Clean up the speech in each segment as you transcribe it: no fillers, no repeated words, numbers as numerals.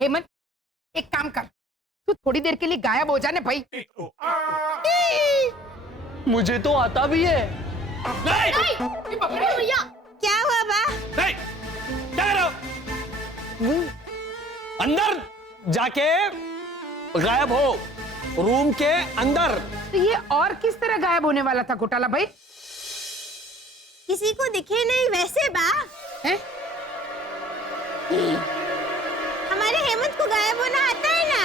हेमंत, एक काम कर, तू थोड़ी देर के लिए गायब हो जाने भाई। मुझे तो आता भी है। भैया क्या हुआ बा? नहीं, क्या कर रहे हो? अंदर जाके गायब हो, रूम के अंदर। तो ये और किस तरह गायब होने वाला था घोटाला भाई? किसी को दिखे नहीं वैसे बा। हैं? हमारे हेमंत को गायब होना आता है ना?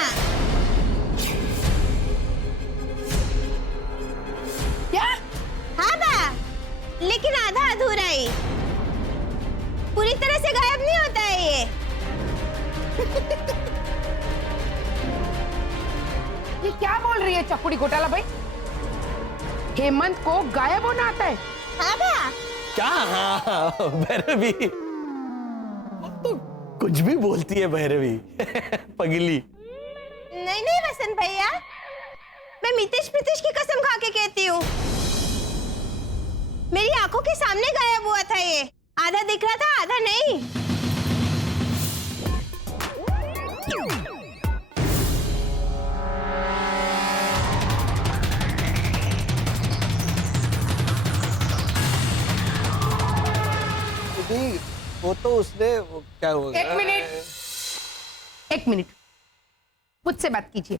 क्या? हाँ बा, लेकिन आधा अधूरा ही। पूरी तरह से गायब नहीं होता है ये। ये क्या बोल रही है चकुड़ी घोटाला भाई? हेमंत को गायब होना आता है? हाँ बा। क्या? हाँ, भैरवी तो कुछ भी बोलती है भैरवी। पगली। नहीं नहीं वसंत भैया, मैं मितेश प्रीतेश की कसम खा के कहती हूँ, मेरी आंखों के सामने गायब हुआ था ये। आधा दिख रहा था, आधा नहीं। वो तो उसने क्या हुआ? एक मिनट, मुझसे बात कीजिए।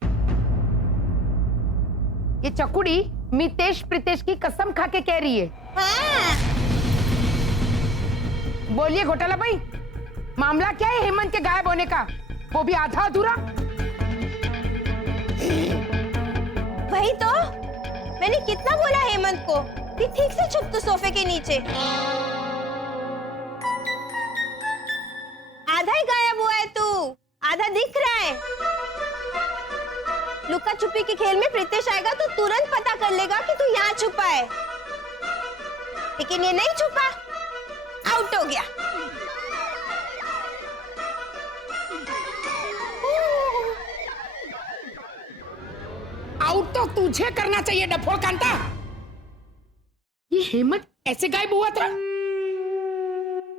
ये चकुड़ी मितेश प्रीतेश की कसम खा के कह रही है। हाँ। बोलिए घोटाला भाई, मामला क्या है हेमंत के गायब होने का, वो भी आधा अधूरा? वही तो मैंने कितना बोला हेमंत को कि ठीक से छुप तू सोफे के नीचे। आधा ही गायब हुआ है तू, आधा दिख रहा है। लुका छुपी के खेल में प्रीतेश आएगा तो तुरंत पता कर लेगा कि तू यहाँ छुपा है, लेकिन ये नहीं छुपा, आउट हो गया। आउट तो तुझे करना चाहिए डफोल कांता। ये हेमंत ऐसे गायब हुआ था?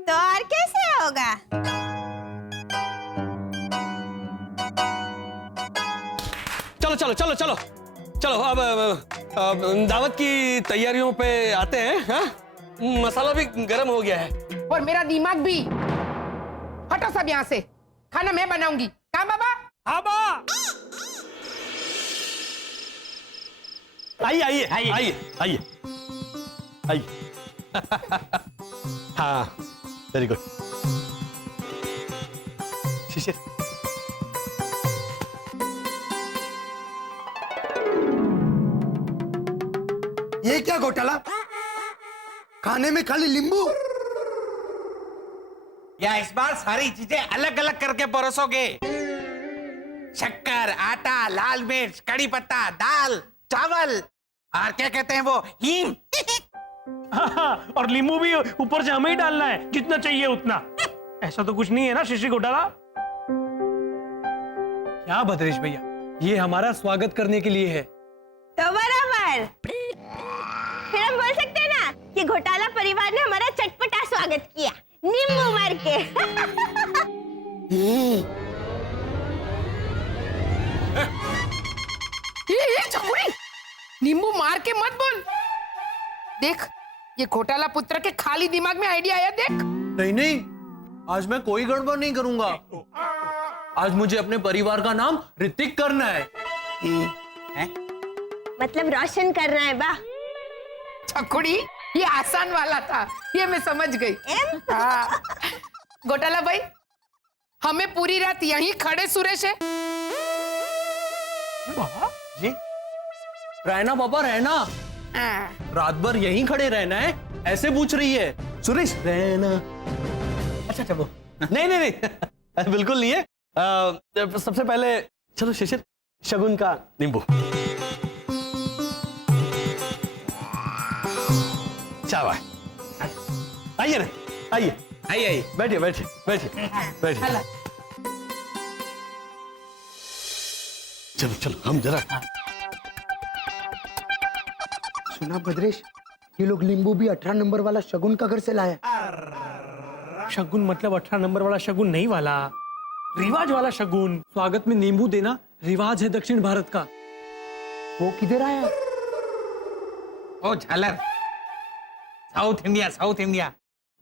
तो और कैसे होगा? चलो चलो चलो चलो चलो, अब दावत की तैयारियों पे आते हैं। हाँ? मसाला भी गर्म हो गया है और मेरा दिमाग भी। हटो सब यहाँ से, खाना मैं बनाऊंगी। कहाँ बाबा? हाँ बा। आइए आइए आइए आइए आइए। हाँ, वेरी गुड। शिशिर, ये क्या घोटाला? खाने में खाली नींबू? या इस बार सारी चीजें अलग अलग करके परोसोगे? शक्कर, आटा, लाल मिर्च, कड़ी पत्ता, दाल, चावल और क्या कहते हैं वो, हींग। हाँ, और नींबू भी ऊपर से हमें ही डालना है, जितना चाहिए उतना। ऐसा तो कुछ नहीं है ना शिशिर घोटाला? क्या भद्रेश भैया, ये हमारा स्वागत करने के लिए है। तो बराबर। फिर हम बोल सकते हैं ना कि घोटाला परिवार ने हमारा चटपटा स्वागत किया, नींबू मार के। ये चकुड़ी, नींबू मार के मत बोल। देख, ये घोटाला पुत्र के खाली दिमाग में आइडिया आया। देख, नहीं नहीं, आज मैं कोई गड़बड़ नहीं करूंगा। आज मुझे अपने परिवार का नाम ऋतिक करना है। मतलब रोशन करना है बा। चकुड़ी, ये आसान वाला था, ये मैं समझ गई। हाँ। घोटाला भाई, हमें पूरी रात यहीं खड़े सुरेश है। जी रहना पापा, रहना। रात भर यहीं खड़े रहना है, ऐसे पूछ रही है। सुरेश रहना। अच्छा अच्छा वो नहीं नहीं नहीं, बिल्कुल नहीं है। सबसे पहले चलो शिशिर, शगुन का नींबू। चावा, आइए ना, आइए आइए आइए, बैठिए बैठिए बैठिए बैठिए। चलो चलो, हम जरा। सुना भद्रेश, ये लोग नींबू भी 18 नंबर वाला शगुन का घर से लाया। शगुन मतलब 18 नंबर वाला शगुन नहीं वाला, रिवाज वाला शगुन। स्वागत में नींबू देना रिवाज है दक्षिण भारत का। वो किधर आया? ओ झालर, साउथ इंडिया, साउथ इंडिया।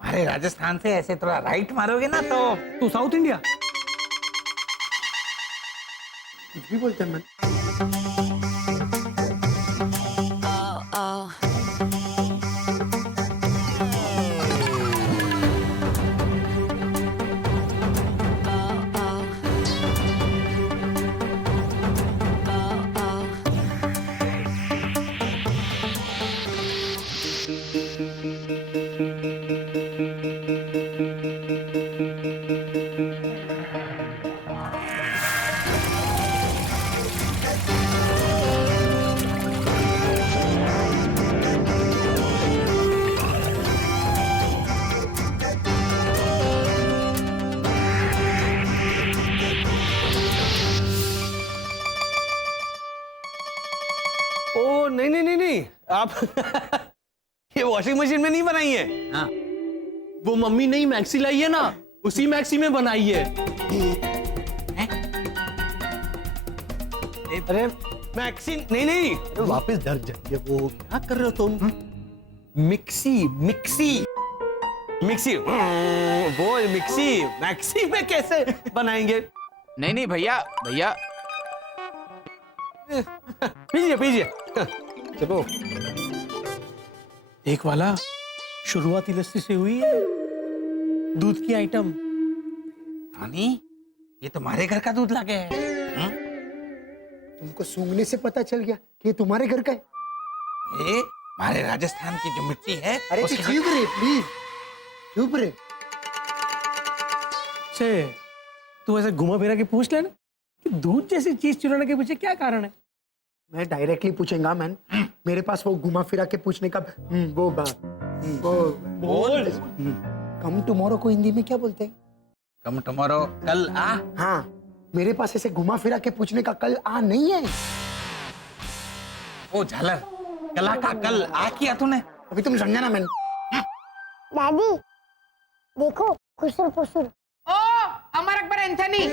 हमारे राजस्थान से ऐसे थोड़ा राइट मारोगे ना तो तू साउथ इंडिया? कुछ भी बोलते हैं मैं। ओ नहीं नहीं नहीं नहीं, आप ये वॉशिंग मशीन में नहीं बनाई है। हाँ। वो मम्मी नई मैक्सी लाई है ना, उसी मैक्सी में बनाई है। अरे मैक्सी नहीं नहीं, तो वापस डर जाइए। वो क्या कर रहे हो तुम? मिक्सी मिक्सी मिक्सी, वो मिक्सी मैक्सी में कैसे बनाएंगे? नहीं नहीं भैया, भैया पीजिए पीजिए, चलो। एक वाला शुरुआती लस्सी से हुई है, दूध की आइटम। रानी, ये तुम्हारे घर का दूध लागे है। तुमको सूंघने से पता चल गया कि ये तुम्हारे घर का है? ए, हमारे राजस्थान की जो मिट्टी है अरे उसके चुप रहे प्लीज, चुप रहे। से तू ऐसे घुमा फिरा के पूछ लेना कि दूध जैसी चीज चुराने के पीछे क्या कारण है। मैं डायरेक्टली पूछेगा मैन, मेरे पास वो घुमा फिरा के पूछने का वो बोल। कम टुमारो को हिंदी में क्या बोलते हैं? कम टुमारो, कल आ। हाँ, मेरे पास ऐसे घुमा फिरा के पूछने का कल आ नहीं है। ओ झालर, कला का कल आ किया तूने। अभी तुम समझा ना मैन। दादी देखो, खुसुर फुसुर। ओ अमर अकबर एंथनी,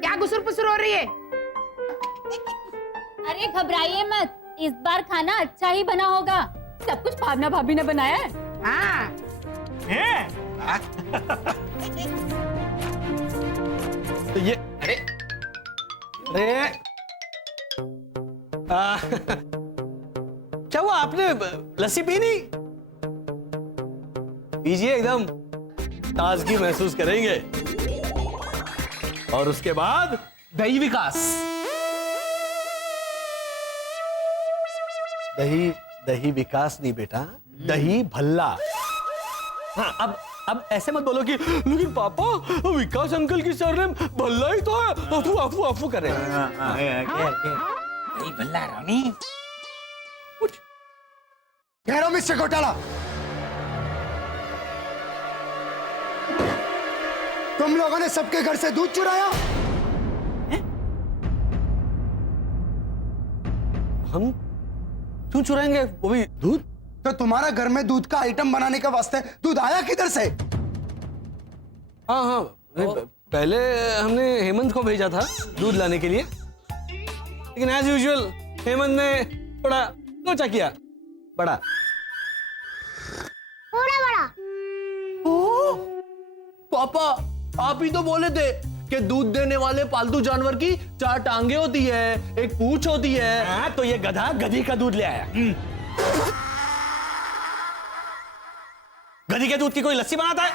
क्या गुसुर पुसुर हो रही है? अरे घबराइए मत, इस बार खाना अच्छा ही बना होगा। सब कुछ भावना भाभी ने बनाया है। हाँ, तो ये अरे अरे क्या हुआ, आपने लस्सी पी नहीं? पीजिए, एकदम ताजगी महसूस करेंगे। और उसके बाद दही विकास। दही दही विकास नहीं बेटा, दही भल्ला। हाँ, अब ऐसे मत बोलो कि लेकिन पापा विकास अंकल की सरनेम भल्ला ही तो है। अफू अफू अफू कर रहे हैं। नहीं भल्ला रानी। कह रहा हूं मिस्टर घोटाला, तुम लोगों ने सबके घर से दूध चुराया। हम क्यों चुराएंगे, वो भी दूध? तो तुम्हारा घर में दूध का आइटम बनाने के वास्ते दूध आया किधर से? हाँ हाँ, पहले हमने हेमंत को भेजा था दूध लाने के लिए, लेकिन एज यूजुअल हेमंत ने थोड़ा लोचा किया। बड़ा पापा, आप ही तो बोले थे कि दूध देने वाले पालतू जानवर की 4 टांगे होती है, एक पूंछ होती है। हाँ, तो ये गधा गधी का दूध ले आया। गधी के दूध की कोई लस्सी बनाता है?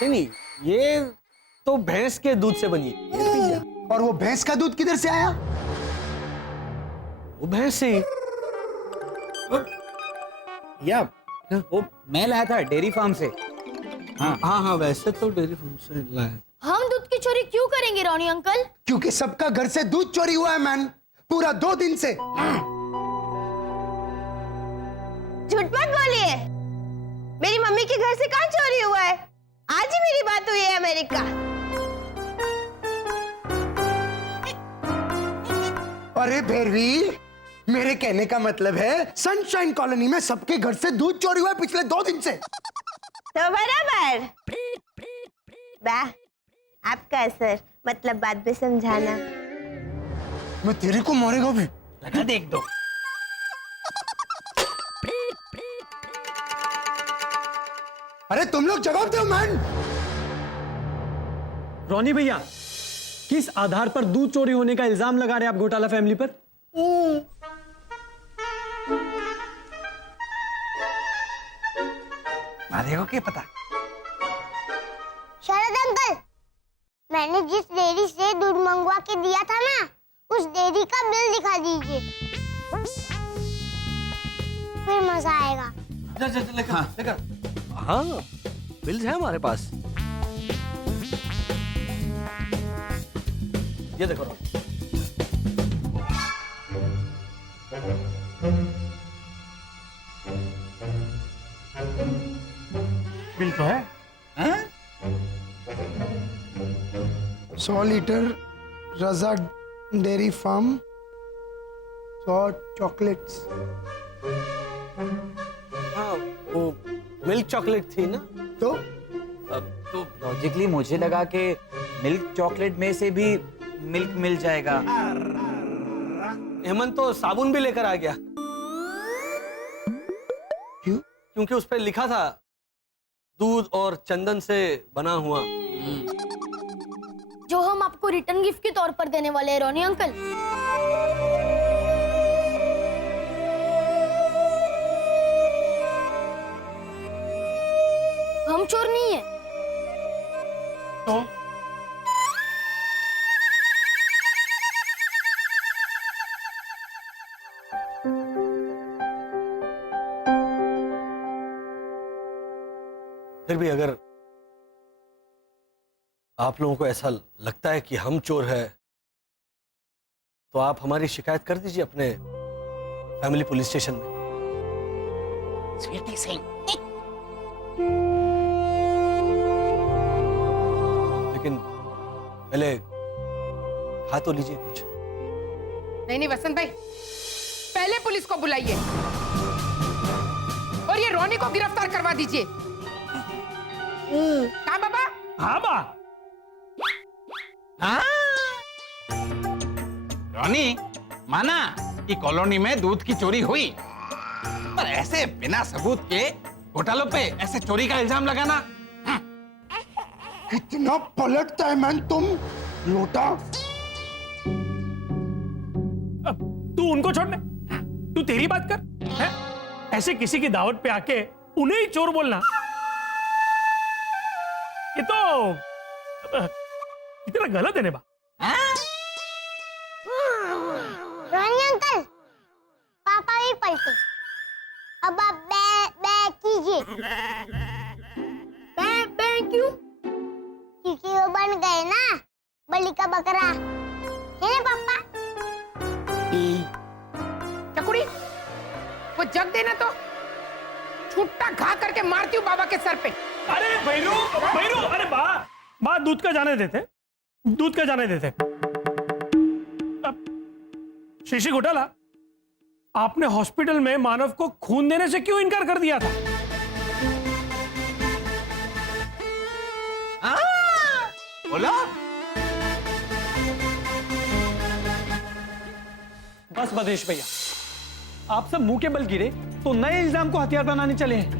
नहीं नहीं, ये तो भैंस के दूध से बनी है। और वो भैंस का दूध किधर से आया? वो भैंस से ही। या वो मैं लाया था डेयरी फार्म से। हाँ हाँ, वैसे तो डेयरी फार्म से लाया। हम दूध की चोरी क्यों करेंगे रोनी अंकल? क्योंकि सबका घर से दूध चोरी हुआ है मैन, पूरा 2 दिन से। झूठ मत बोलिए, मेरी मम्मी के घर से कहाँ चोरी हुआ है? आज ही मेरी बात हुई है अमेरिका। अरे भैरवी, मेरे कहने का मतलब है सनशाइन कॉलोनी में सबके घर से दूध चोरी हुआ है पिछले 2 दिन से। तो बराबर। आपका असर, मतलब बाद में समझाना। मैं तेरे को मारेगा भी। लगा देख दो। अरे तुम लोग जवाब दो मैन। रोनी भैया, किस आधार पर दूध चोरी होने का इल्जाम लगा रहे हैं आप घोटाला फैमिली पर? मारे को क्या पता? शरद अंकल, मैंने जिस डेयरी से दूध मंगवा के दिया था ना, उस डेयरी का बिल दिखा दीजिए, फिर मजा आएगा। लेकर हाँ, बिल्स है हमारे पास। ये देखो। बिल तो है। 100 लीटर रजा डेयरी फार्म, 100 चॉकलेट्स। हाँ, वो मिल्क चॉकलेट थी ना? तो लॉजिकली मुझे लगा कि मिल्क चॉकलेट में से भी मिल्क मिल जाएगा। हेमंत तो साबुन भी लेकर आ गया। क्यों? क्योंकि उस पर लिखा था दूध और चंदन से बना हुआ। जो हम आपको रिटर्न गिफ्ट के तौर पर देने वाले हैं रोनी अंकल। हम चोर नहीं है। तो फिर भी अगर आप लोगों को ऐसा लगता है कि हम चोर हैं, तो आप हमारी शिकायत कर दीजिए अपने फैमिली पुलिस स्टेशन में। स्वीटी सिंह। लेकिन पहले खा तो लीजिए कुछ। नहीं वसंत भाई, पहले पुलिस को बुलाइए और ये रोनी को गिरफ्तार करवा दीजिए। कहाँ बाबा? हाँ बा। रोनी, माना कि कॉलोनी में दूध की चोरी हुई, पर ऐसे बिना सबूत के घोटालों पे ऐसे चोरी का इल्जाम लगाना। कितना पलटता है मैन तुम लोटा। अब तू उनको छोड़ दे, तू तेरी बात कर है? ऐसे किसी की दावत पे आके उन्हें ही चोर बोलना, ये तो इतना गलत है नेबा। रोनी अंकल, पापा भी पलटे। अब आप बे कीजिए। बे क्यों? क्योंकि वो बन गए ना बलि का बकरा, है ना पापा? चकुड़ी, वो जग देना तो छुट्टा घा करके मारती हूँ बाबा के सर पे। अरे भैरू, अरे बा दूध का जाने देते, दूध का जाने देते। अब श्री घोटाला, आपने हॉस्पिटल में मानव को खून देने से क्यों इनकार कर दिया था? बोलो। बस बदेश भैया, आप सब मुंह के बल गिरे तो नए इल्जाम को हथियार बनाने चले हैं।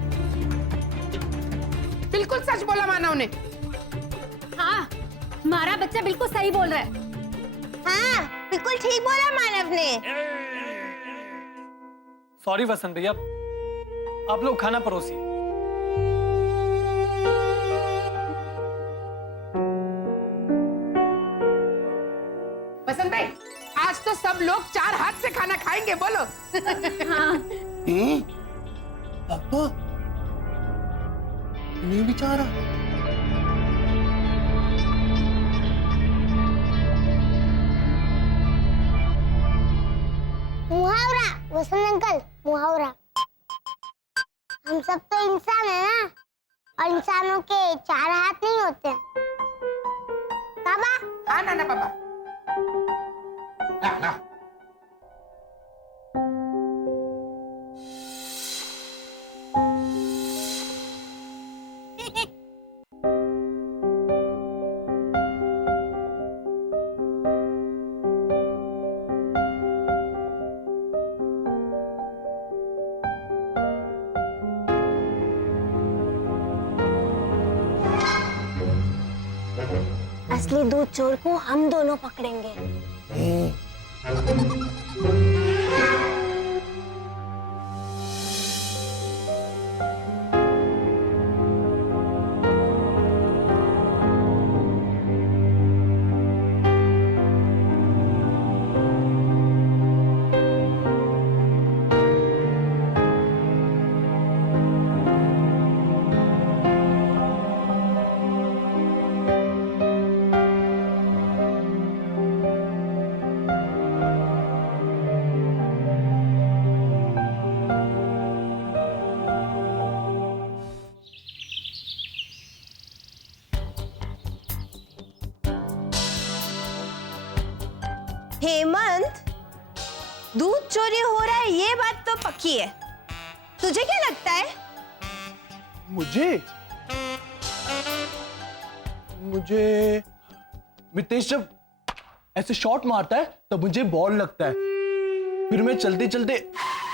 बिल्कुल सच बोला मानव ने। हाँ, हमारा बच्चा बिल्कुल सही बोल रहा है। हाँ, बिल्कुल ठीक बोला मानव ने। सॉरी वसंत भैया, आप लोग खाना परोसिए। वसंत भाई, आज तो सब लोग 4 हाथ से खाना खाएंगे, बोलो। हाँ, पापा नहीं बेचारा। मुहावरा वसंत अंकल, मुहावरा। हम सब तो इंसान है ना, और इंसानों के 4 हाथ नहीं होते। पापा, हाँ ना बाबा। ला, ला। असली दूध चोर को हम दोनों पकड़ेंगे। हेमंत, दूध चोरी हो रहा है ये बात तो पक्की है। तुझे क्या लगता है? मुझे मितेश जब ऐसे शॉट मारता है तो मुझे बॉल लगता है, फिर मैं चलते चलते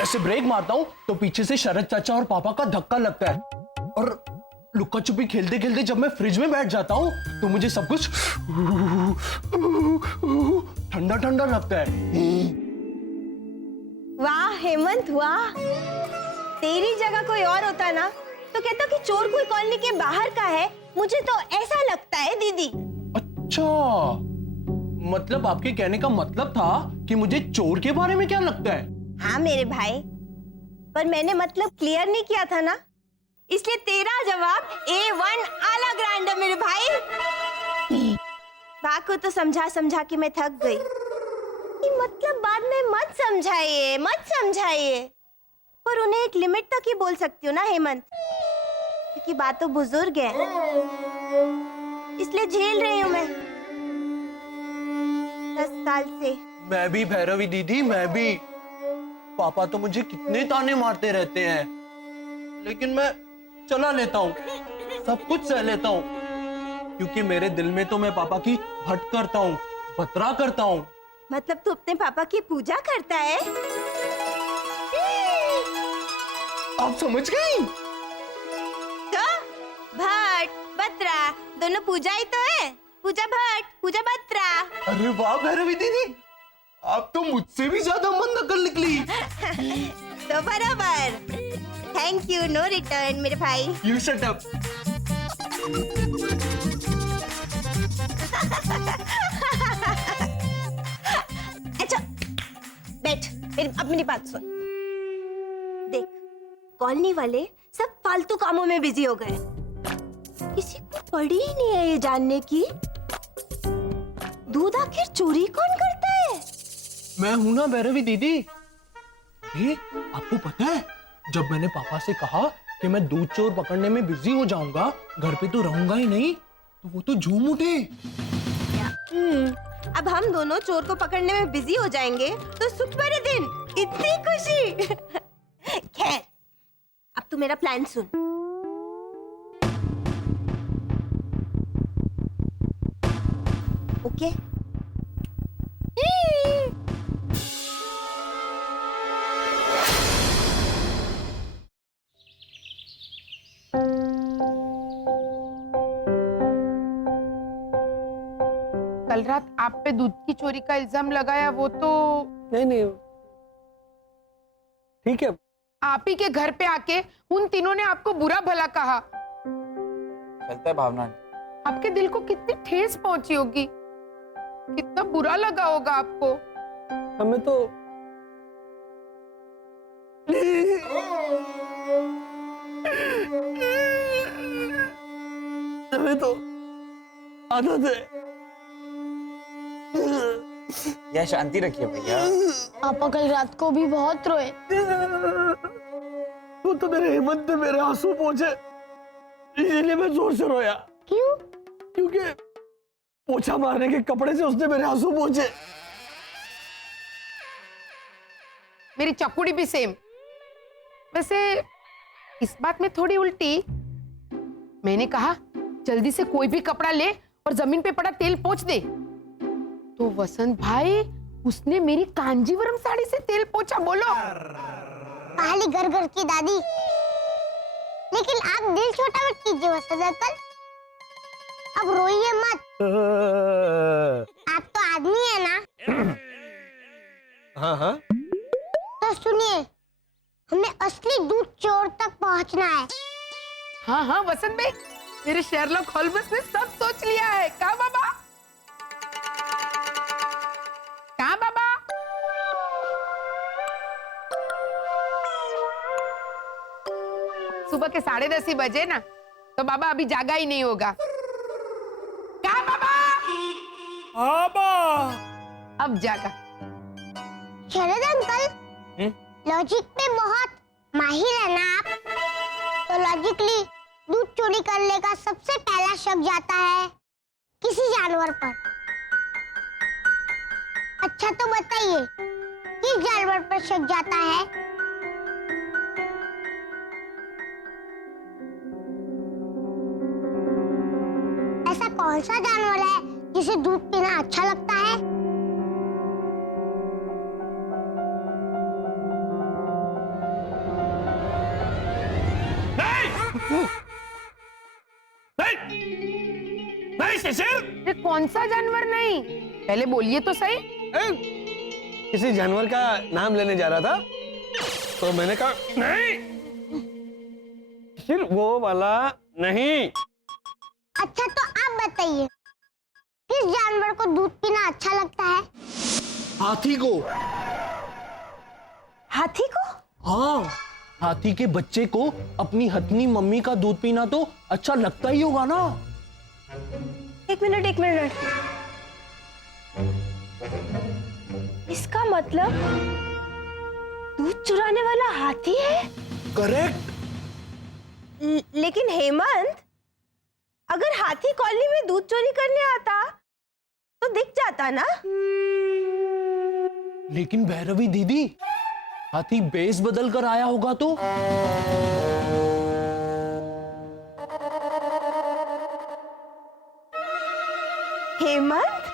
ऐसे ब्रेक मारता हूँ तो पीछे से शरद चाचा और पापा का धक्का लगता है, और लुक्का छुपी खेलते खेलते जब मैं फ्रिज में बैठ जाता हूँ तो मुझे सब कुछ ठंडा ठंडा लगता है। वाह हेमंत वाह, तेरी जगह कोई और होता ना तो कहता कि चोर कोई कॉलोनी के बाहर का है। मुझे तो ऐसा लगता है दीदी। अच्छा, मतलब आपके कहने का मतलब था कि मुझे चोर के बारे में क्या लगता है? हाँ मेरे भाई, पर मैंने मतलब क्लियर नहीं किया था ना, इसलिए तेरा जवाब A1 आला ग्रांड है मेरे भाई। बा को तो समझा समझा के मैं थक गई कि मतलब बाद में मत समझाइए, पर उन्हें एक लिमिट तक ही बोल सकती हूँ ना हेमंत, क्योंकि बात तो बुजुर्ग है, इसलिए झेल रही हूँ मैं 10 साल से। मैं भी भैरवी दीदी, मैं भी। पापा तो मुझे कितने ताने मारते रहते हैं, लेकिन मैं चला लेता हूँ, सब कुछ सह लेता हूँ, क्योंकि मेरे दिल में तो मैं पापा की हट करता हूँ, बतरा करता हूँ। मतलब तू अपने पापा की पूजा करता है? आप समझ गई? तो भट्ट बत्रा दोनों पूजा ही तो है, पूजा भट्ट पूजा बत्रा। अरे वाह भैरवी दीदी, आप तो मुझसे भी ज्यादा मन नकल निकली। तो बराबर। थैंक यू, नो रिटर्न मेरे भाई। You shut up. अच्छा बैठ, अब मेरी बात सुन। देख, कॉलोनी वाले सब फालतू कामों में बिजी हो गए, किसी को पड़ी ही नहीं है ये जानने की दूध आखिर चोरी कौन करता है। मैं हूं ना भैरवी दीदी। ये आपको पता है, जब मैंने पापा से कहा कि मैं दूध चोर पकड़ने में बिजी हो जाऊंगा, घर पे तो रहूंगा ही नहीं, तो वो तो झूम उठे। अब हम दोनों चोर को पकड़ने में बिजी हो जाएंगे तो सुख भरे दिन, इतनी खुशी। खैर, अब तू मेरा प्लान सुन। ओके? कल रात आप पे दूध की चोरी का इल्जाम लगाया, वो तो नहीं ठीक है। आप ही के घर पे आके उन तीनों ने आपको बुरा भला कहा। चलता है भावना। आपके दिल को कितनी ठेस पहुंची होगी, कितना बुरा लगा होगा आपको। हमें तो आदत है। यह शांति रखिए भैया। पापा कल रात को भी बहुत रोए। वो तो मेरे हिम्मत ने मेरे आंसू पहुंचे, इसलिए मैं जोर से रोया। क्यों? क्योंकि पोछा मारने के कपड़े से उसने मेरे आंसू पहुंचे। मेरी चकुड़ी भी सेम। वैसे इस बात में थोड़ी उल्टी। मैंने कहा जल्दी से कोई भी कपड़ा ले और जमीन पे पड़ा तेल पोंछ दे, तो वसंत भाई उसने मेरी कांजीवरम साड़ी से तेल पोंछा। बोलो पहली घर घर की दादी। लेकिन आप दिल छोटा मत कीजिए वसंत अंकल, अब रोइए मत। आप तो आदमी है ना। हाँ हाँ, तो सुनिए, हमें असली दूध चोर तक पहुंचना है। हाँ हाँ वसंत भाई, मेरे शेरलॉक होल्म्स ने सब सोच लिया है। कहा बाबा? कहा बाबा? सुबह के 10:30 ही बजे ना, तो बाबा अभी जागा ही नहीं होगा। कहा बाबा? बाबा अब जागा। शरद अंकल, लॉजिक पे बहुत माहिर है ना आप। तो लॉजिकली दूध चोरी करने का सबसे पहला शक जाता है किसी जानवर पर। अच्छा तो बताइए, किस जानवर पर शक जाता है? ऐसा कौन सा जानवर है जिसे दूध पीना अच्छा लगता है? नहीं शिशिर, ये कौन सा जानवर नहीं? पहले बोलिए तो सही। किसी जानवर का नाम लेने जा रहा था तो मैंने कहा नहीं। सिर्फ वो वाला नहीं। अच्छा तो आप बताइए, किस जानवर को दूध पीना अच्छा लगता है? हाथी को। हाथी को? हाँ, हाथी के बच्चे को अपनी हथनी मम्मी का दूध पीना तो अच्छा लगता ही होगा ना। एक मिनट। इसका मतलब दूध चुराने वाला हाथी है? करेक्ट। लेकिन हेमंत, अगर हाथी कॉलोनी में दूध चोरी करने आता तो दिख जाता ना। लेकिन भैरवी दीदी, हाथी बेस बदल कर आया होगा तो? हेमंत,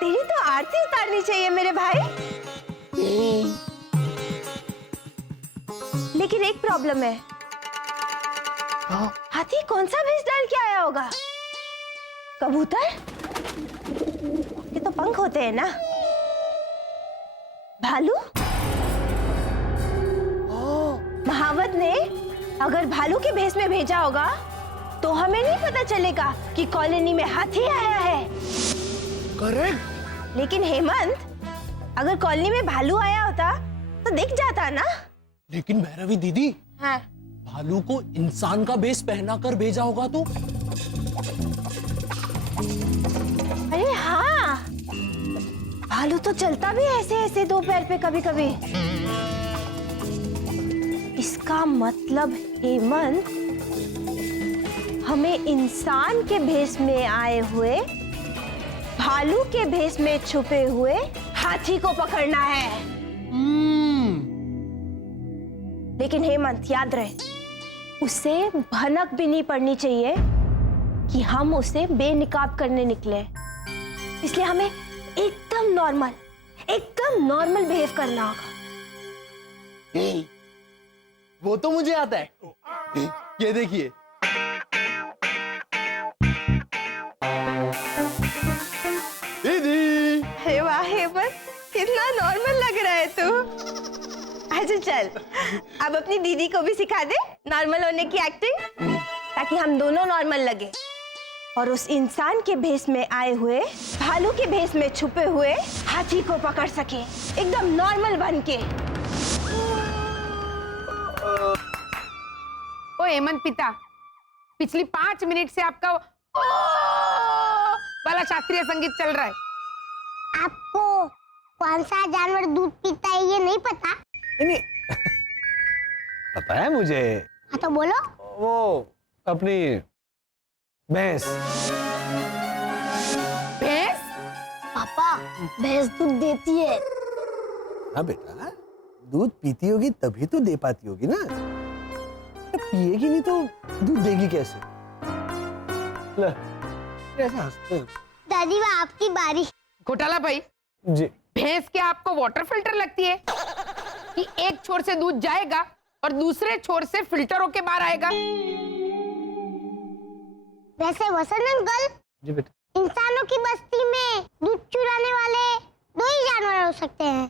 तेरी तो आरती उतारनी चाहिए मेरे भाई। लेकिन एक प्रॉब्लम है। हाथी कौन सा भेष डाल के आया होगा? कबूतर? ये तो पंख होते हैं ना। भालू? महावत ने अगर भालू के भेष में भेजा होगा तो हमें नहीं पता चलेगा कि कॉलोनी में हाथी आया है। करेक्ट। लेकिन हेमंत, अगर कॉलोनी में भालू आया होता तो दिख जाता ना। लेकिन भैरवी दीदी, हाँ। भालू को इंसान का बेस पहना कर भेजा होगा तो? अरे हाँ, भालू तो चलता भी ऐसे ऐसे दो पैर पे कभी कभी। इसका मतलब हेमंत, हमें इंसान के भेष में आए हुए भालू के भेष में छुपे हुए हाथी को पकड़ना है। लेकिन हेमंत, याद रहे, उसे भनक भी नहीं पड़नी चाहिए कि हम उसे बेनिकाब करने निकले। इसलिए हमें एकदम नॉर्मल बिहेव करना होगा। वो तो मुझे आता है। ये देखिए। दीदी। हे वाह हेमंत, कितना नॉर्मल लग रहा है तू। अच्छा चल, अब अपनी दीदी को भी सिखा दे नॉर्मल होने की एक्टिंग, ताकि हम दोनों नॉर्मल लगे और उस इंसान के भेष में आए हुए भालू के भेष में छुपे हुए हाथी को पकड़ सके एकदम नॉर्मल बन के। ओ हेमंत पिता, पिछली 5 मिनट से आपका ओ वाला शास्त्रीय संगीत चल रहा है। आपको कौन सा जानवर दूध पीता है ये नहीं पता? नहीं पता है मुझे। हाँ तो बोलो। वो अपनी भैंस। भैंस? पापा, भैंस दूध देती है। हाँ बेटा, दूध पीती होगी तभी तो दे पाती होगी ना। पिएगी नहीं तो दूध देगी कैसे? ले, कैसे हंसते हो? दादी वो आपकी बारी। घोटाला भाई जी। भैंस क्या आपको वाटर फिल्टर लगती है कि एक छोर से दूध जाएगा और दूसरे छोर से फिल्टर होके बाहर आएगा? वैसे वसंत अंकल, जी बेटा। इंसानों की बस्ती में दूध चुराने वाले 2 ही जानवर हो सकते हैं।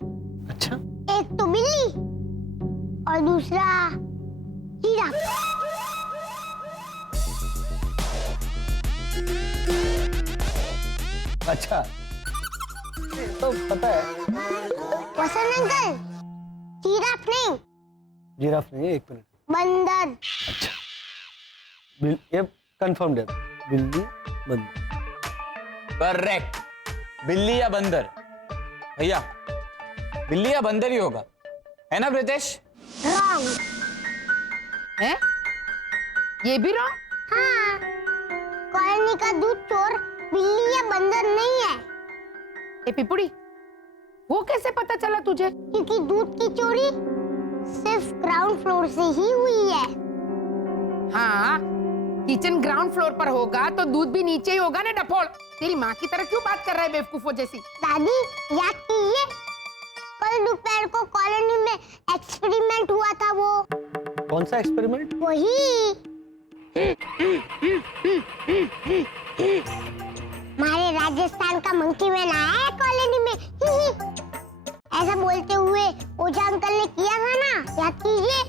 अच्छा, एक तो बिल्ली और दूसरा जिराफ। अच्छा, तो पता है। वसंत अंकल, जिराफ नहीं, जिराफ नहीं है, 1 मिनट। बंदर। ये कंफर्म्ड है, बिल्ली बंदर। करेक्ट, बिल्ली या बंदर। भैया बिल्ली या बंदर ही होगा, है ना प्रीतेश? रॉन्ग। है ये भी रॉन्ग? हाँ, कॉलोनी का दूध चोर बिल्ली या बंदर नहीं है। ए पिपुड़ी, वो कैसे पता चला तुझे? क्योंकि दूध की चोरी सिर्फ ग्राउंड फ्लोर से ही हुई है। हाँ, किचन ग्राउंड फ्लोर पर होगा तो दूध भी नीचे ही होगा ना डफोड़। तेरी माँ की तरह क्यों बात कर रहा है बेवकूफों जैसी? दादी, याद कीजिए, कल दोपहर को कॉलोनी में एक्सपेरिमेंट हुआ था। वो कौन सा एक्सपेरिमेंट? वही हमारे राजस्थान का मंकी मैन आया है कॉलोनी में। ऐसा बोलते हुए ओझा अंकल ने किया था ना, याद कीजिए।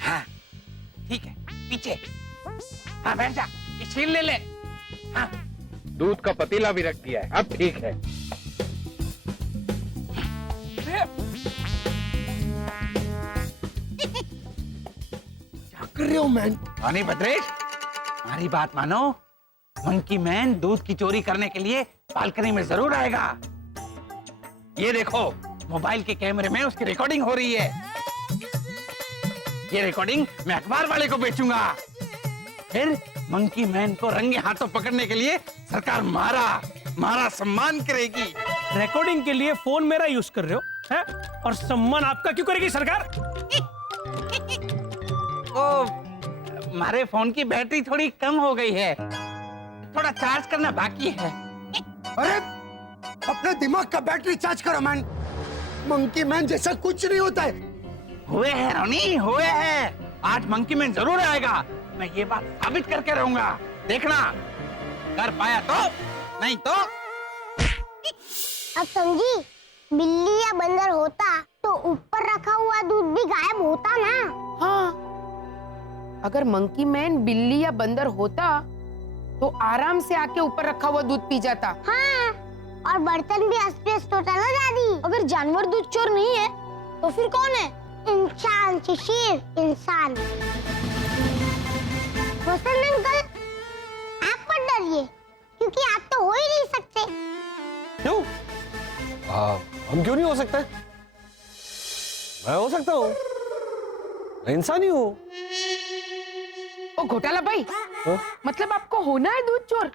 हाँ ठीक है, पीछे। हाँ बैठ जा, ये छीन ले ले। हाँ दूध का पतीला भी रख दिया है, अब ठीक है। क्या कर रहे हो मैन? नहीं भद्रेश, हमारी बात मानो, मंकी मैन दूध की चोरी करने के लिए बालकनी में जरूर आएगा। ये देखो, मोबाइल के कैमरे में उसकी रिकॉर्डिंग हो रही है। ये रिकॉर्डिंग मैं अखबार वाले को बेचूंगा। फिर मंकी मैन को रंगे हाथों पकड़ने के लिए सरकार मारा सम्मान करेगी। रिकॉर्डिंग के लिए फोन मेरा यूज कर रहे हो है? और सम्मान आपका क्यों करेगी सरकार? ओ, हमारे फोन की बैटरी थोड़ी कम हो गई है, थोड़ा चार्ज करना बाकी है। अरे अपने दिमाग का बैटरी चार्ज करो मैन। मंकी मैन जैसा कुछ नहीं होता है। हुए हैं रोनी, हुए हैं। आज मंकी मैन जरूर आएगा, मैं ये बात साबित करके रहूंगा। देखना, कर पाया तो, नहीं तो। अब समझी, बिल्ली या बंदर होता तो ऊपर रखा हुआ दूध भी गायब होता ना। हाँ, अगर मंकी मैन बिल्ली या बंदर होता तो आराम से आके ऊपर रखा हुआ दूध पी जाता। हाँ, और बर्तन भी अस्त-व्यस्त होता ना दादी। अगर जानवर दूध चोर नहीं है तो फिर कौन है? इंसान शिशिर, इंसान। वसंत अंकल, आप मत डरिए, क्योंकि आप तो हो ही नहीं सकते। क्यों? हम क्यों नहीं हो सकते? मैं हो सकता हूँ, मैं इंसान ही हूँ। ओ घोटाला भाई, हाँ? मतलब आपको होना है दूध चोर?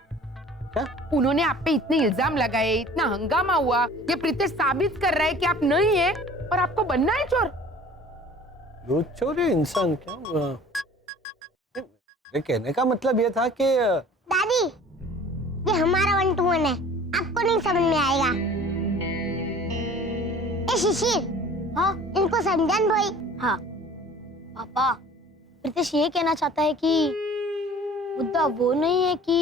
क्या? उन्होंने आप पे इतने इल्जाम लगाए, इतना हंगामा हुआ, ये प्रीतेश साबित कर रहा है कि आप नहीं है और आपको बनना है चोर। दूध चोर है इंसान? क्या हुआ? ये कहने का मतलब ये था कि दादी, ये हमारा 1-to-1 है, आपको नहीं समझ में आएगा। ए शिशिर, हाँ, इनको समझन भाई। हाँ पापा, प्रीतेश ये कहना चाहता है कि मुद्दा वो नहीं है कि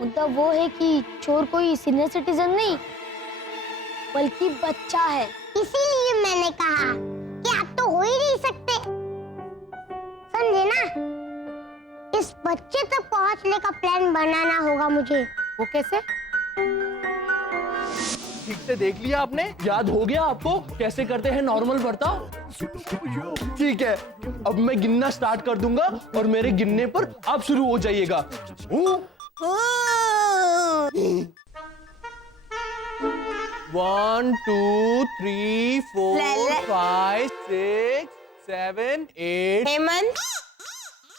मुद्दा वो है कि चोर कोई सीनियर सिटीजन नहीं बल्कि बच्चा है। इसीलिए मैंने कहा कि आप तो हो ही नहीं सकते, समझे ना? इस बच्चे तक पहुंचने का प्लान बनाना होगा मुझे। वो कैसे? ठीक से देख लिया आपने? याद हो गया आपको कैसे करते हैं नॉर्मल बर्ताव? ठीक है, अब मैं गिनना स्टार्ट कर दूंगा और मेरे गिनने पर आप शुरू हो जाइएगा। 1 2 3 4 5 6 7 8। हेमंत,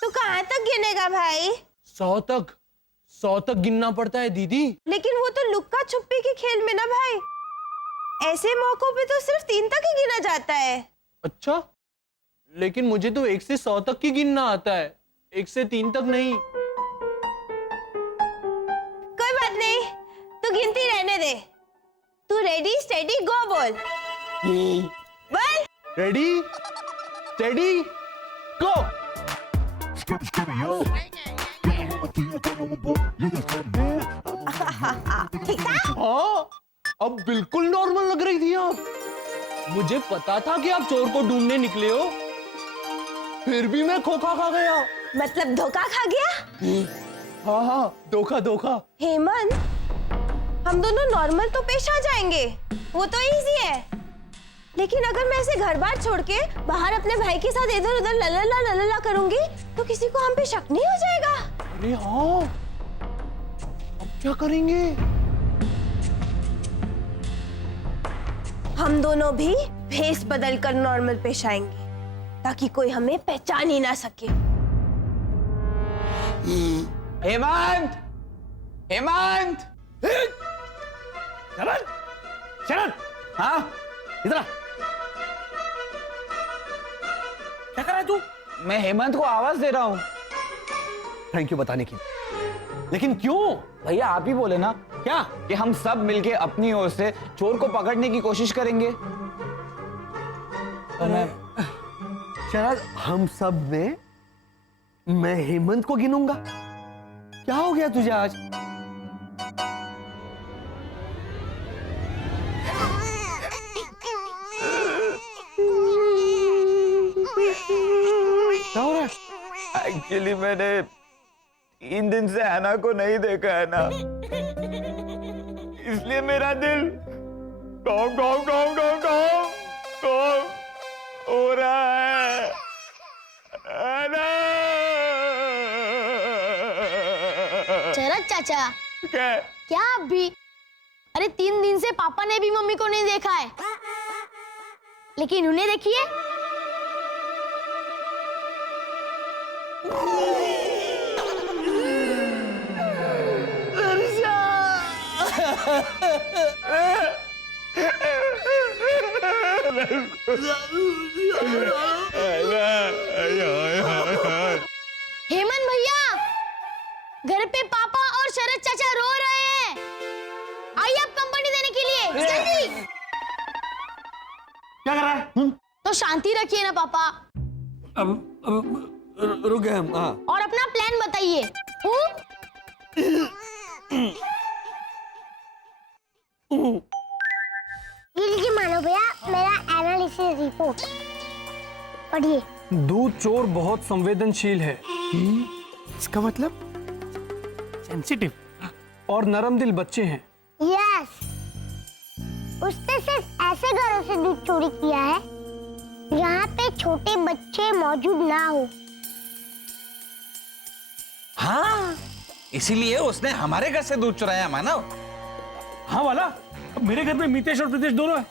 तू कहाँ तक गिनेगा भाई? 100 तक गिनना पड़ता है दीदी। लेकिन वो तो लुक्का छुपी के खेल में ना भाई, ऐसे मौकों पे तो सिर्फ 3 तक ही गिना जाता है। अच्छा, लेकिन मुझे तो 1 से 100 तक ही गिनना आता है, 1 से 3 तक नहीं। कोई बात नहीं, तू गिनती रहने दे। तू रेडी स्टेडी गो बोल। बोल। रेडी स्टेडी गो। हाँ, अब बिल्कुल नॉर्मल लग रही थी आप। मुझे पता था कि आप चोर को ढूंढने निकले हो, फिर भी मैं खोखा खा गया। मतलब धोखा खा गया? हाँ हाँ, धोखा धोखा। हेमंत, हम दोनों नॉर्मल तो पेश आ जाएंगे, वो तो इजी है। लेकिन अगर मैं ऐसे घर बार छोड़ के बाहर अपने भाई के साथ इधर उधर ललला करूंगी तो किसी को हम पे शक नहीं हो जाएगा? अरे हाँ, अब क्या करेंगे? हम दोनों भी भेस बदल कर नॉर्मल पेश आएंगे ताकि कोई हमें पहचान ही ना सके। हेमंत, हेमंत, शरण, शरण, हाँ इधर आ। क्या कर रहा है तू? मैं हेमंत को आवाज दे रहा हूँ। थैंक यू बताने की, लेकिन क्यों? भैया आप ही बोले ना क्या? कि हम सब मिलके अपनी ओर से चोर को पकड़ने की कोशिश करेंगे। तो मैं शरद, हम सब में मैं हेमंत को गिनूंगा? क्या हो गया तुझे आज? क्या हो रहा है? एक्चुअली मैंने 3 दिन से हैना को नहीं देखा है ना, इसलिए मेरा दिल गाँव गाँव गाँव गाँव गाँव गाँव हो रहा है। हैना! शरद चाचा, क्या? क्या आप भी? अरे 3 दिन से पापा ने भी मम्मी को नहीं देखा है, लेकिन उन्हें देखिए। हेमंत भैया, घर पे पापा और शरद चाचा रो रहे हैं। आइए आप कंपनी देने के लिए, जल्दी। क्या कर रहा है? तो शांति रखिए ना पापा, अब रुक गए हम। हाँ, और अपना प्लान बताइए। ये लीजिए मानो भैया, मेरा एनालिसिस रिपोर्ट पढ़िए। दूध चोर बहुत संवेदनशील है, इसका मतलब? सेंसिटिव और नरम दिल बच्चे हैं। यस, उसने सिर्फ ऐसे घरों से दूध चोरी किया है जहाँ पे छोटे बच्चे मौजूद ना हो। हाँ, इसीलिए उसने हमारे घर से दूध चुराया मानव। हाँ वाला, अब मेरे घर में मितेश और प्रीतेश दोनों है,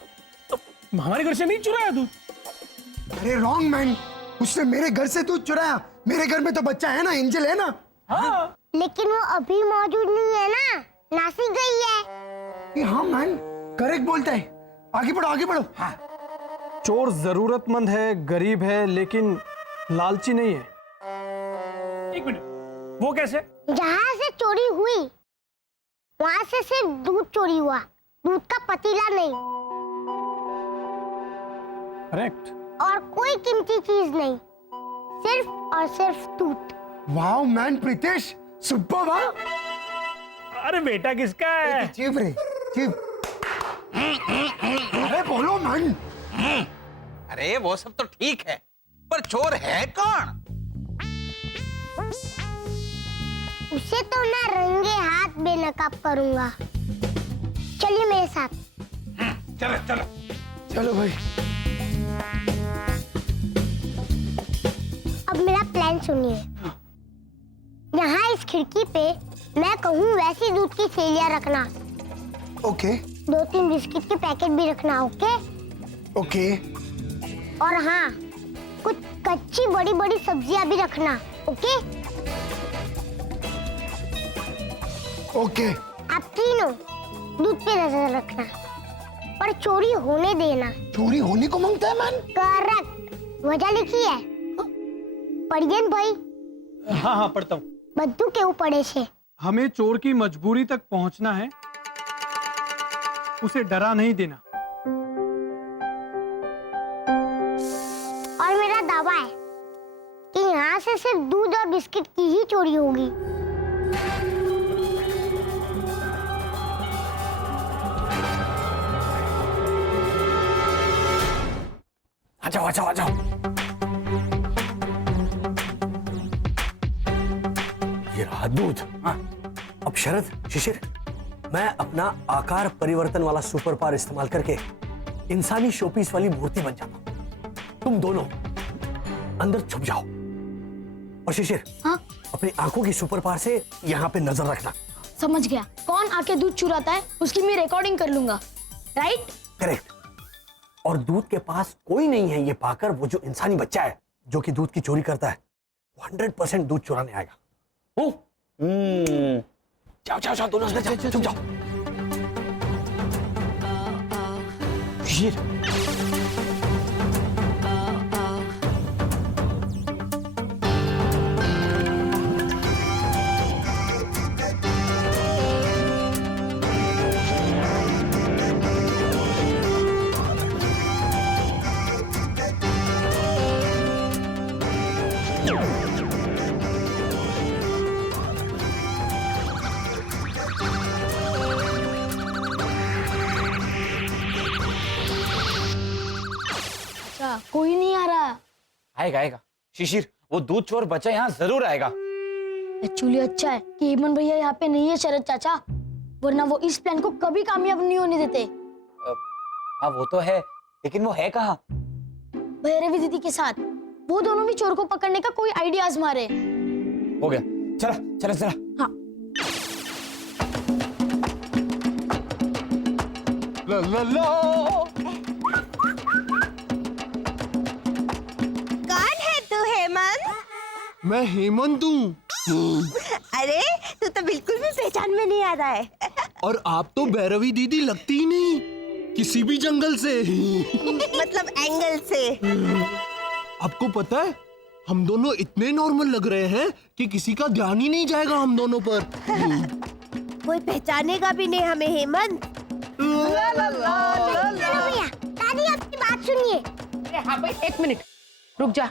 तो हमारे घर से नहीं चुराया दूध। अरे रॉन्ग मैन, उसने मेरे घर से दूध चुराया। मेरे घर में तो बच्चा है ना, एंजल है ना। हाँ, लेकिन वो अभी मौजूद नहीं है ना, नासिक गई है। ये हाँ मैन, करेक्ट बोलता है। आगे बढ़ो, आगे बढ़ो। हाँ। चोर जरूरतमंद है, गरीब है, लेकिन लालची नहीं है। एक मिनट, वो कैसे? जहाँ से चोरी हुई वहाँ से सिर्फ दूध चोरी हुआ, दूध का पतीला नहीं, करेक्ट। और कोई कीमती चीज नहीं, सिर्फ और सिर्फ दूध। Wow man Pritesh, super. वाह, अरे बेटा किसका है? चीप रे, चीप। अरे बोलो मैन। अरे वो सब तो ठीक है, पर चोर है कौन? उसे तो मैं रंगे हाथ बेनकाब करूंगा। चलिए मेरे साथ। चलो चलो चलो भाई। अब मेरा प्लान सुनिए। यहाँ इस खिड़की पे मैं कहूँ वैसी दूध की थैलियाँ रखना। ओके 2-3 बिस्किट के पैकेट भी रखना। ओके ओके और हाँ, कुछ कच्ची बड़ी बड़ी सब्जियाँ भी रखना। Okay okay. आप तीनों दूध पे नजर रखना, पर चोरी होने देना। चोरी होने को मांगता है मैन। करेक्ट, वजह लिखी है। पढ़िए भाई। हाँ हाँ पढ़ता हूँ। बद्दू के ऊपर से हमें चोर की मजबूरी तक पहुंचना है, उसे डरा नहीं देना। और मेरा दावा से सिर्फ दूध और बिस्किट की ही चोरी होगी। आ जाओ आ जाओ आ जाओ। ये रहा दूध। हाँ। अब शरद, शिशिर, मैं अपना आकार परिवर्तन वाला सुपर पावर इस्तेमाल करके इंसानी शोपीस वाली मूर्ति बन जाता हूं। तुम दोनों अंदर छुप जाओ और शिशिर, हाँ? अपनी आंखों की सुपर पावर से यहाँ पे नजर रखना। समझ गया। कौन आके दूध चुराता है उसकी मैं रिकॉर्डिंग कर लूंगा। राइट? करेक्ट। और दूध के पास कोई नहीं है ये पाकर वो जो इंसानी बच्चा है जो कि दूध की चोरी करता है, 100% दूध चुराने आएगा। जाओ जाओ जाओ, दोनों अंदर जाओ, छुप जाओ। शिशिर, कोई नहीं आ रहा। आएगा आएगा। शिशिर, वो दूध चोर बच्चा यहाँ जरूर आएगा। एक्चुअली अच्छा है कि हेमंत भैया यहाँ पे नहीं है शरद चाचा, वरना वो इस प्लान को कभी कामयाब नहीं होने देते। हाँ वो तो है, लेकिन वो है कहाँ? भैरवी दीदी के साथ। वो दोनों भी चोर को पकड़ने का कोई आइडिया आजमा रहे। हो गया, चला चला चला। हाँ। ला ला ला। कौन है तू हेमंत? मैं हेमंत हूँ। अरे तू तो बिल्कुल भी पहचान में नहीं आ रहा है। और आप तो भैरवी दीदी लगती ही नहीं किसी भी जंगल से। मतलब एंगल से। आपको पता है हम दोनों इतने नॉर्मल लग रहे हैं कि किसी का ध्यान ही नहीं जाएगा हम दोनों पर। कोई पहचानेगा भी नहीं हमें हेमंत। भैया, दादी आपकी बात सुनिए। अरे हाँ भाई, एक मिनट रुक जा।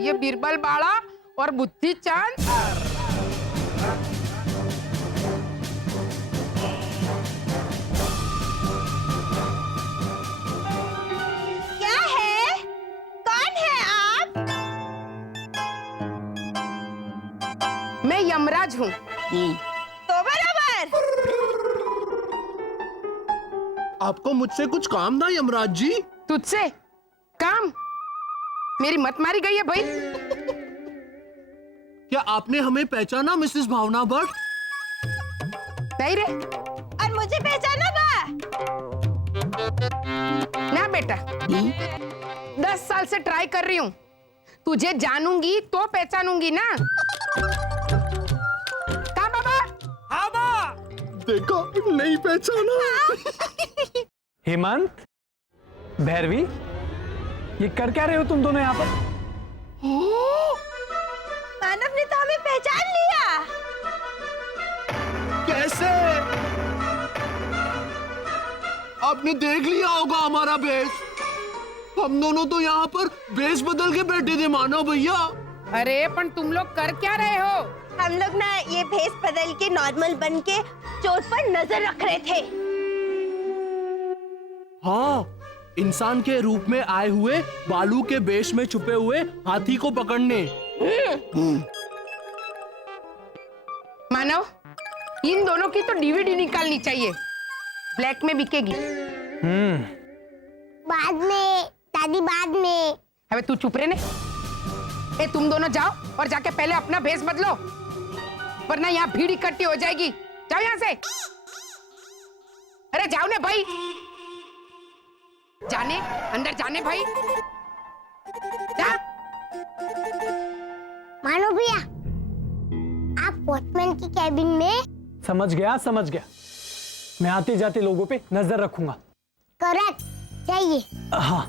ये बीरबल बाड़ा और बुद्धि चांद। क्या है? कौन है आप? मैं यमराज हूँ। तो बराबर। आपको मुझसे कुछ काम था यमराज जी? तुझसे काम? मेरी मत मारी गई है भाई। क्या आपने हमें पहचाना मिसेस भावना भट्ट? नहीं रे। और मुझे पहचाना बा? ना बेटा, 10 साल से ट्राई कर रही हूँ। तुझे जानूंगी तो पहचानूंगी ना। कहाँ बाबा? हाँ बा। देखो नहीं पहचाना। हेमंत, भैरवी, ये कर क्या रहे हो तुम दोनों यहाँ पर? मानव ने तो हमें पहचान लिया। कैसे? आपने देख लिया होगा हमारा भेष। हम दोनों तो यहाँ पर भेष बदल के बैठे थे मानव भैया। अरे पण तुम लोग कर क्या रहे हो? हम लोग ना ये भेष बदल के नॉर्मल बन के चोर पर नजर रख रहे थे। हाँ, इंसान के रूप में आए हुए बालू के बेश में छुपे हुए हाथी को पकड़ने। मानव, इन दोनों की तो डीवीडी निकालनी चाहिए, ब्लैक में बिकेगी। बाद में दादी, बाद में। अबे तू चुप रहे ने। ए तुम दोनों जाओ और जाके पहले अपना भेष बदलो, वरना यहाँ भीड़ इकट्ठी हो जाएगी। जाओ यहाँ से। अरे जाओ ने भाई, जाने, अंदर जाने भाई। जा। मानो भैया, आप वॉचमैन की कैबिन में समझ गया। मैं आते जाते लोगों पे नजर रखूंगा। करेक्ट, चाहिए। हाँ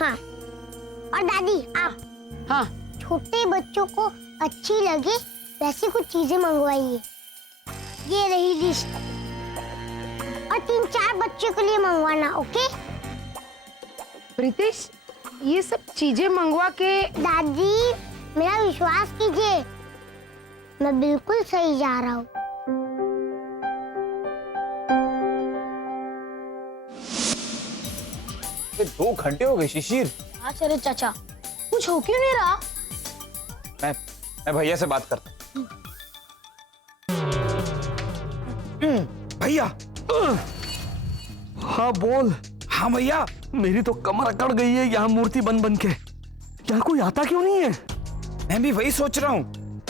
हाँ। और दादी आप हाँ छोटे बच्चों को अच्छी लगे वैसी कुछ चीजें मंगवाइए। ये रही लिस्ट और 3-4 बच्चों के लिए मंगवाना, ओके? प्रीतेश, ये सब चीजें मंगवा के दादी मेरा विश्वास कीजिए, मैं बिल्कुल सही जा रहा हूँ। ये 2 घंटे हो गए शिशिर। हाँ शरद चाचा, कुछ हो क्यों नहीं रहा? मैं भैया से बात करता हूँ। भैया। हाँ बोल। हाँ भैया। मेरी तो कमर अकड़ गई है यहाँ मूर्ति बन बन के। यहाँ कोई आता क्यों नहीं है? मैं भी वही सोच रहा हूँ।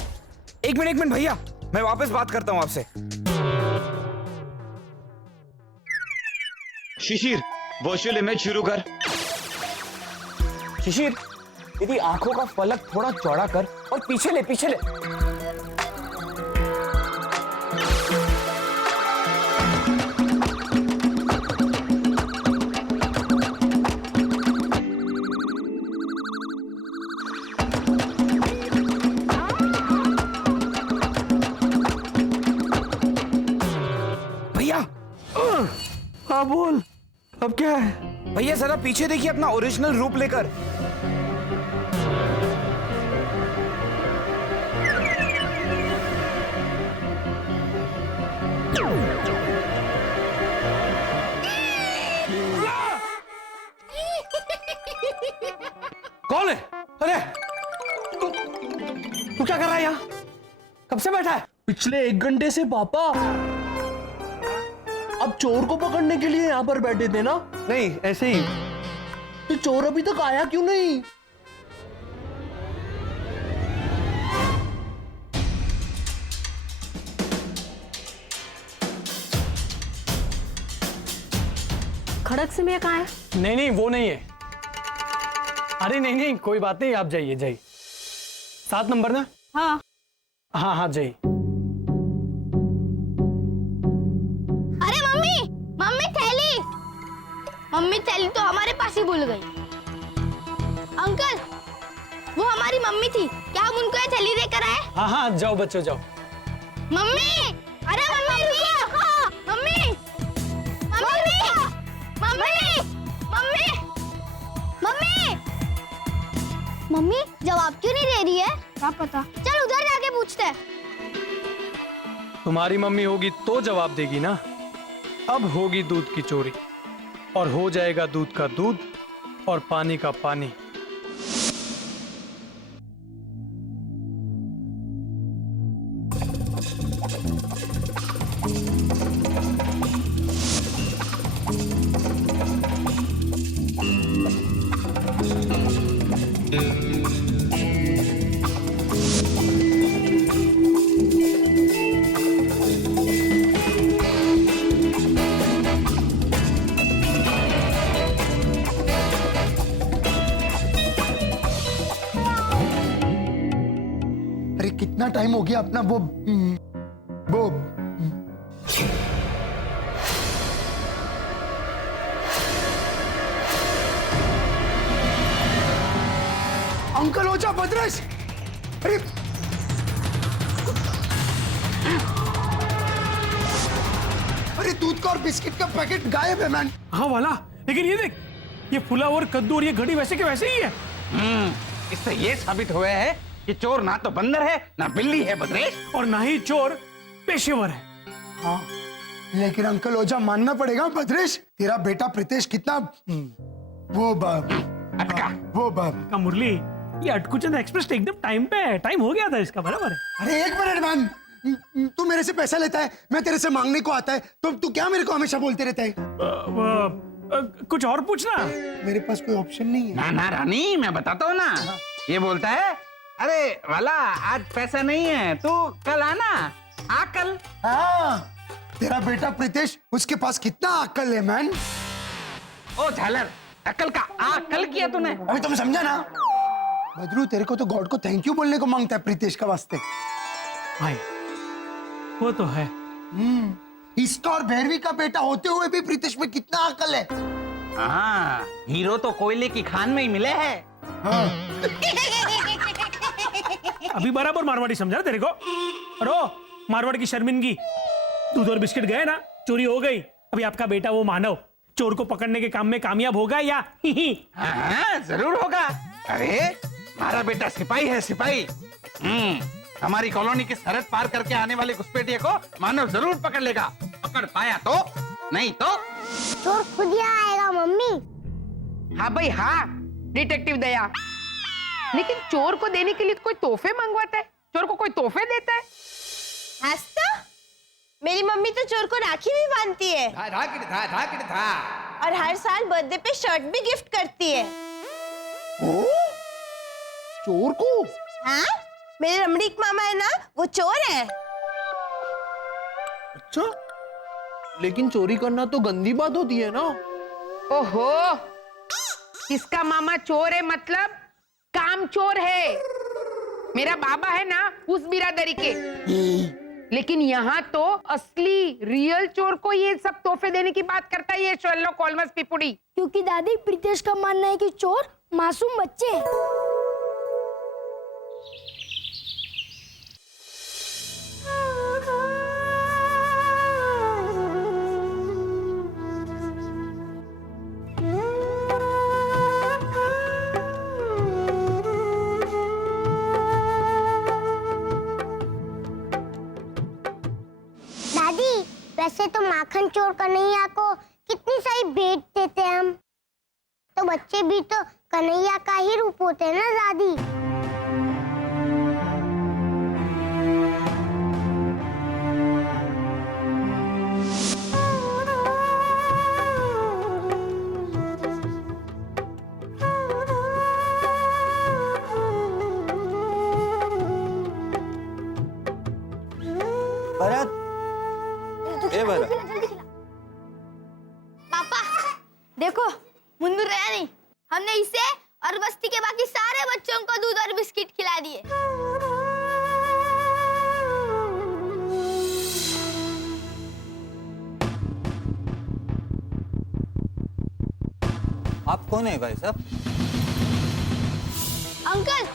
एक मिनट भैया, मैं वापस बात करता हूँ आपसे। शिशिर, वर्चुअल इमेज शुरू कर। शिशिर, तेरी आंखों का फलक थोड़ा चौड़ा कर और पीछे ले। भैया। हाँ बोल, अब क्या है? भैया जरा पीछे देखिए अपना ओरिजिनल रूप लेकर। कौन है? अरे तू क्या कर रहा है यहाँ? कब से बैठा है? पिछले 1 घंटे से पापा। अब चोर को पकड़ने के लिए यहाँ पर बैठे थे ना? नहीं, ऐसे ही। तो चोर अभी तक आया क्यों नहीं? खड़क से मैं कहाँ है? नहीं वो नहीं है। अरे नहीं कोई बात नहीं, आप जाइए। 7 नंबर ना? हाँ जाइए। अरे मम्मी थैली तो हमारे पास ही भूल गई। अंकल, वो हमारी मम्मी थी, क्या हम उनको ये थैली देकर आए? हाँ जाओ बच्चों जाओ। मम्मी, अरे मम्मी रुको। मम्मी जवाब क्यों नहीं दे रही है? क्या पता, चल उधर जाके पूछते हैं। तुम्हारी मम्मी होगी तो जवाब देगी ना। अब होगी दूध की चोरी और हो जाएगा दूध का दूध और पानी का पानी। कितना टाइम हो गया अपना वो अंकल हो जा भद्रेश। अरे दूध का और बिस्किट का पैकेट गायब है मैन। हाँ वाला, लेकिन ये देख, ये फुला और कद्दू और ये घड़ी वैसे के वैसे ही है। इससे ये साबित हुआ है कि चोर ना तो बंदर है ना बिल्ली है भद्रेश, और ना ही चोर पेशेवर है। हाँ लेकिन अंकल ओझा मानना पड़ेगा भद्रेश, तेरा बेटा प्रीतेश कितना का मुरली, ये अटकुचंद एक्सप्रेस एकदम टाइम पे है, टाइम हो गया था इसका, बराबर है। अरे एक मिनट मैन, तू मेरे से पैसा लेता है, मैं तेरे से मांगने को आता है, तो तू क्या मेरे को हमेशा बोलते रहता है? कुछ और पूछना। मेरे पास कोई ऑप्शन नहीं है। ना रानी, मैं बताता हूँ ना। ये बोलता है, अरे वाला आज पैसा नहीं है, तू कल आना, आ कल। हाँ, तेरा बेटा प्रीतेश, उसके पास कितना अक्ल है मैन। ओ झालर, अक्ल का आ कल किया तूने। अभी तुम समझा ना बदरू, तेरे को तो गॉड को थैंक यू बोलने को मांगता है प्रीतेश का वास्ते। भाई वो तो है, इसका और भैरवी का बेटा होते हुए भी प्रीतेश में कितना अकल है। हाँ, हीरो तो कोयले की खान में ही मिले हैं। अभी बराबर मारवाड़ी समझा तेरे को। अरे मारवाड़ की शर्मिंदगी, दूध और बिस्किट गए ना, चोरी हो गई। अभी आपका बेटा वो मानव चोर को पकड़ने के काम में कामयाब होगा या? हाँ, जरूर होगा। अरे हमारा बेटा सिपाही है, सिपाही। हमारी कॉलोनी की सरहद पार करके आने वाले घुसपैठिए को मानव जरूर पकड़ लेगा। पकड़ पाया तो, नहीं तो चोर खुद ही आएगा मम्मी। हाँ भाई हाँ डिटेक्टिव दया, लेकिन चोर को देने के लिए कोई तोहफे मंगवाता है? चोर को कोई तोहफे देता है? हंसता? मेरी मम्मी तो चोर को राखी भी बांधती है और हर साल बर्थडे पे शर्ट भी गिफ्ट करती है। चोर को? हाँ, मेरे रमणीक मामा है ना, वो चोर है। अच्छा, लेकिन चोरी करना तो गंदी बात होती है ना। ओहो, इसका मामा चोर है मतलब काम चोर है। मेरा बाबा है ना उस बिरादरी के, लेकिन यहाँ तो असली रियल चोर को ये सब तोहफे देने की बात करता है ये शर्लॉक होल्मस पिपुड़ी। क्योंकि दादी प्रीतेश का मानना है कि चोर मासूम बच्चे हैं। दादी, वैसे तो माखन चोर कन्हैया को कितनी सारी भेंट देते हैं हम, तो बच्चे भी तो कन्हैया का ही रूप होते हैं ना दादी। भरत, ए भरत, पापा देखो, मुंदू रहा नहीं। हमने इसे और बस्ती के बाकी सारे बच्चों को दूध और बिस्किट खिला दिए। आप कौन है भाई साहब? अंकल,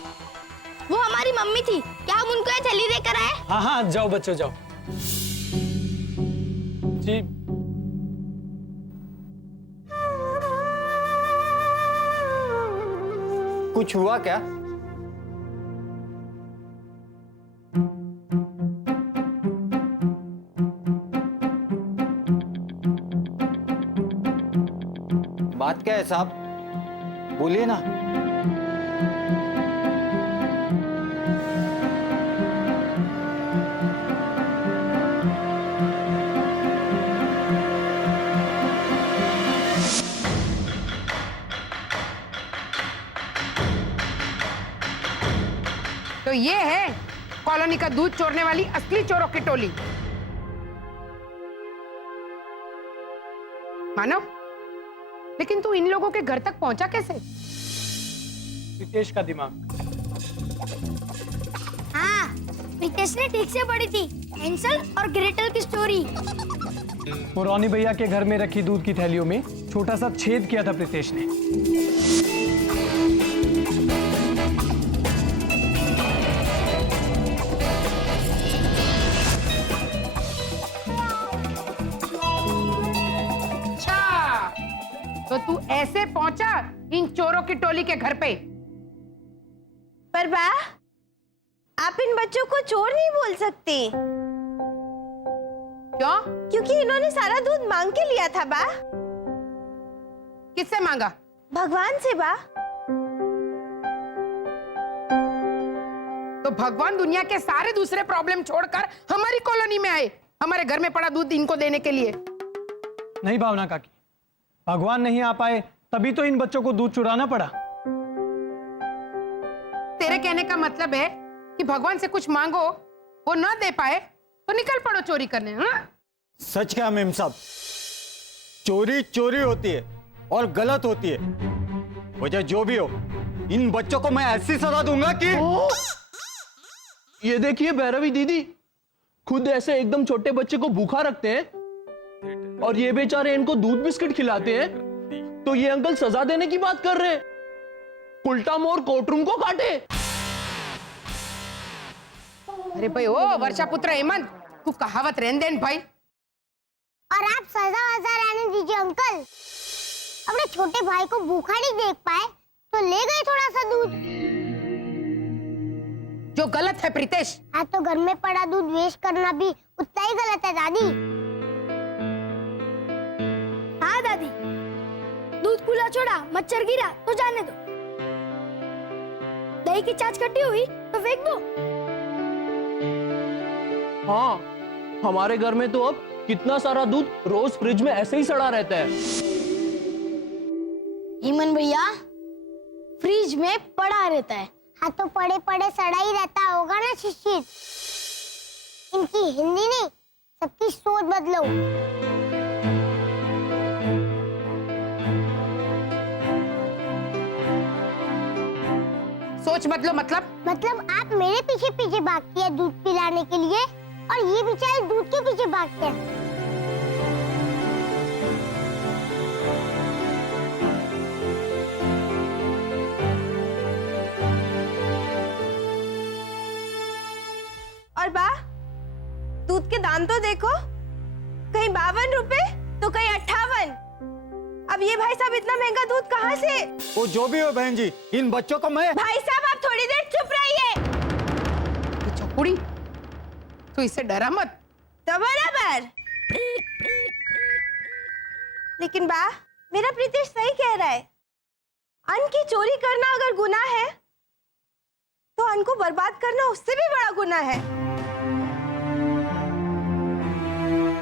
वो हमारी मम्मी थी। क्या हम उनको ये थैली देकर आए? हाँ हाँ, जाओ बच्चों जाओ। जी कुछ हुआ क्या? बात क्या है साहब, बोलिए ना। तो ये है कॉलोनी का दूध चोरने वाली असली चोरों की टोली। मानो, लेकिन तू इन लोगों के घर तक पहुंचा कैसे? प्रीतेश का दिमाग। हाँ, प्रीतेश ने ठीक से पढ़ी थी हेंसल और ग्रेटल की स्टोरी। वो रोनी भैया के घर में रखी दूध की थैलियों में छोटा सा छेद किया था प्रीतेश ने। तो तू ऐसे पहुंचा इन चोरों की टोली के घर पे? पर बा, आप इन बच्चों को चोर नहीं बोल सकती। क्यों? क्योंकि इन्होंने सारा दूध मांग के लिया था बा। किससे मांगा? भगवान से बा। तो भगवान दुनिया के सारे दूसरे प्रॉब्लम छोड़कर हमारी कॉलोनी में आए, हमारे घर में पड़ा दूध इनको देने के लिए। नहीं भावना काकी, भगवान नहीं आ पाए तभी तो इन बच्चों को दूध चुराना पड़ा। तेरे कहने का मतलब है कि भगवान से कुछ मांगो, वो ना दे पाए तो निकल पड़ो चोरी करने। हाँ? सच क्या मेम साहब, चोरी चोरी होती है और गलत होती है। वजह जो भी हो, इन बच्चों को मैं ऐसी सजा दूंगा कि ये देखिए भैरवी दीदी, खुद ऐसे एकदम छोटे बच्चे को भूखा रखते हैं और ये बेचारे इनको दूध बिस्किट खिलाते हैं, तो ये अंकल सजा देने की बात कर रहे हैं। उल्टा मोर कोर्टरूम को काटे। अरे भाई ओ वर्षा पुत्र हेमंत, तू कहावत रहने दे भाई। और आप सजा वजा रहने दीजिए अंकल। अपने छोटे भाई को भूखा नहीं देख पाए तो ले गए थोड़ा सा दूध, जो गलत है प्रीतेश। हाँ तो घर में पड़ा दूध वेस्ट करना भी उतना ही गलत है दादी। हाँ दादी, दूध खुला छोड़ा, मच्छर गिरा तो जाने दो, दही की छाछ खट्टी हुई तो फेंक दो। हाँ, हमारे घर में तो अब कितना सारा दूध रोज फ्रिज में ऐसे ही सड़ा रहता है। हीमन भैया, फ्रिज में पड़ा रहता है। हाँ तो पड़े पड़े सड़ा ही रहता होगा ना शिशिर। इनकी हिंदी नहीं, सबकी सोच बदलो। सोच बदलो मतलब आप मेरे पीछे पीछे भागती है दूध पिलाने के लिए और ये बेचारे दूध के पीछे भागते हैं। और बा, दूध के दाम तो देखो, कहीं 52 रुपए तो कहीं 58। अब ये भाई साहब इतना महंगा दूध कहाँ से? वो जो भी हो बहन जी, इन बच्चों को मैं। भाई साहब आप थोड़ी देर चुप रहिए। चौकुड़ी, तू इससे डरा मत। तो बराबर। लेकिन बा, मेरा प्रीतेश सही कह रहा है। अन्न की चोरी करना अगर गुनाह है, तो अन्न को बर्बाद करना उससे भी बड़ा गुनाह है।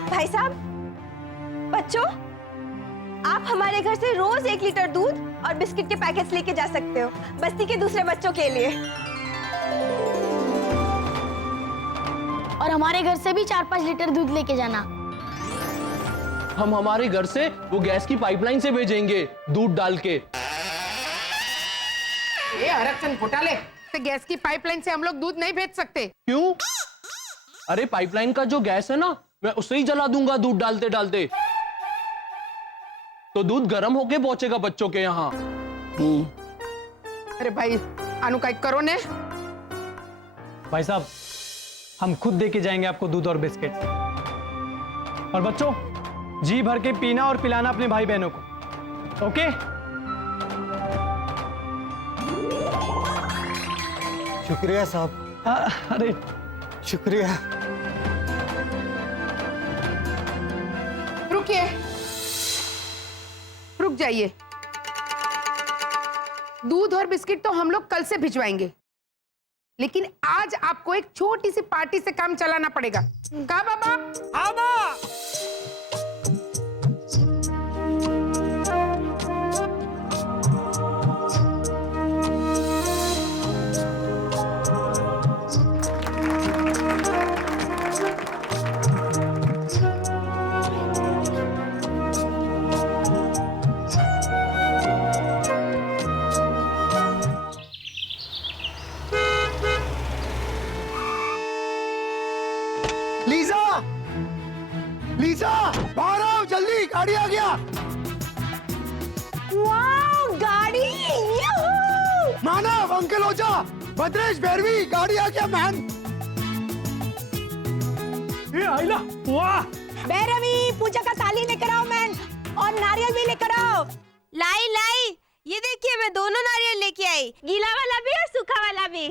भाई साहब, बच्चों, आप हमारे घर से रोज 1 लीटर दूध और बिस्किट के पैकेट्स लेके जा सकते हो, बस्ती के दूसरे बच्चों के लिए। और हमारे घर से भी 4-5 लीटर दूध लेके जाना। हम हमारे घर से वो गैस की पाइपलाइन से भेजेंगे दूध डाल के। ये हरकचंद घोटाले से गैस की पाइपलाइन से हम लोग दूध नहीं भेज सकते। क्यों? अरे पाइपलाइन का जो गैस है ना, मैं उसे ही जला दूंगा दूध डालते डालते, तो दूध गर्म होके पहुंचेगा बच्चों के यहाँ। अरे भाई अनु का करो ने। भाई साहब, हम खुद दे के जाएंगे आपको दूध और बिस्किट। और बच्चों, जी भर के पीना और पिलाना अपने भाई बहनों को, ओके? शुक्रिया साहब। अरे शुक्रिया। रुकिए, रुक जाइए। दूध और बिस्किट तो हम लोग कल से भिजवाएंगे, लेकिन आज आपको एक छोटी सी पार्टी से काम चलाना पड़ेगा। का बाबा? आबा! लीजा, लीजा, बाहर आओ जल्दी, गाड़ी आ गया। वाओ, गाड़ी! यूहू! मानव, अंकल ओझा, भद्रेश, भैरवी, गाड़ी आ गया मैन। ये आइला, वाह! भैरवी, पूजा का थाली लेकर आओ मैन, और नारियल भी लेकर आओ। लाई लाई, ये देखिए मैं दोनों नारियल लेके आई, गीला वाला भी और सूखा वाला भी।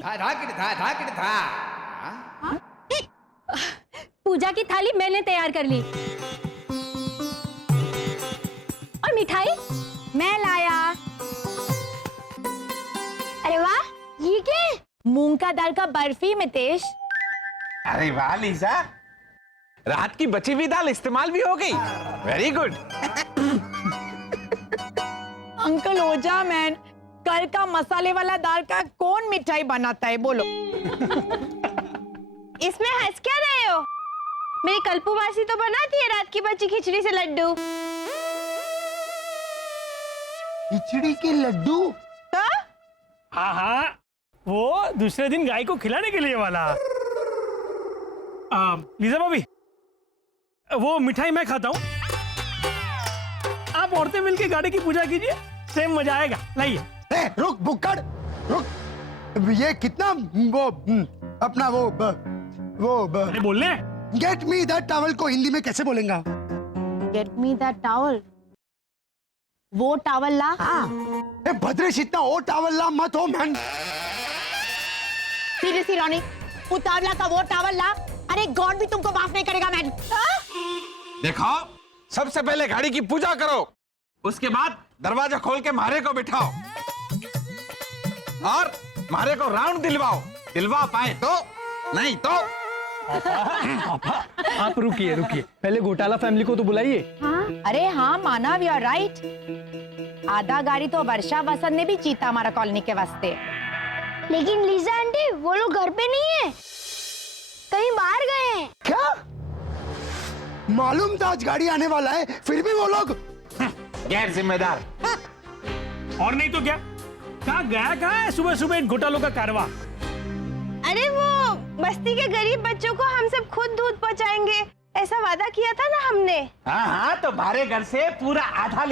पूजा की थाली मैंने तैयार कर ली। और मिठाई मैं लाया। अरे वाह, ये क्या है? मूंग का दाल का बर्फी मितेश। अरे वाह लीजा, रात की बची हुई दाल इस्तेमाल भी हो गई। Very good. अंकल ओझा मैन, कल का मसाले वाला दाल का कौन मिठाई बनाता है बोलो? इसमें हंस क्या रहे हो? मेरी कल्पू मासी तो बनाती है रात की बची खिचड़ी से लड्डू। खिचड़ी के लड्डू? तो? हाँ हाँ, वो दूसरे दिन गाय को खिलाने के लिए वाला। लीजा भाभी, वो मिठाई मैं खाता हूँ, आप औरतें मिलके गाड़ी की पूजा कीजिए, सेम मजा आएगा। लाइए। रुक बुक्कड़, रुक। ये कितना वो अपना वो अरे बोलने। गेट मी दैट टॉवल को हिंदी में कैसे बोलेंगा? Get me that towel. वो टॉवल ला। ए भद्रेश, इतना वो टॉवल ला मत हो मैन। सीरियसली रॉनी, उतावला का वो टॉवल ला। अरे गॉड भी तुमको माफ नहीं करेगा मैन। देखो, सबसे पहले गाड़ी की पूजा करो, उसके बाद दरवाजा खोल के मारे को बिठाओ और मारे को राउंड दिलवा पाए तो, नहीं तो। आप रुकिए रुकिए, पहले घोटाला फैमिली को तो बुलाइए। अरे हाँ मानव, यू आर राइट। आधा गाड़ी तो वर्षा वसंत ने भी जीता हमारा कॉलोनी के वास्ते। लेकिन लीजा आंटी वो लोग घर पे नहीं है, कहीं बाहर गए हैं। क्या? मालूम था आज गाड़ी आने वाला है, फिर भी वो लोग गैर जिम्मेदार। और नहीं तो क्या, कहाँ है सुबह सुबह इन घोटालों का कारवा। अरे वो बस्ती के गरीब बच्चों को हम सब खुद दूध पहुंचाएंगे, ऐसा वादा किया था ना हमने। हाँ, तो हमारे घर से पूरा आधा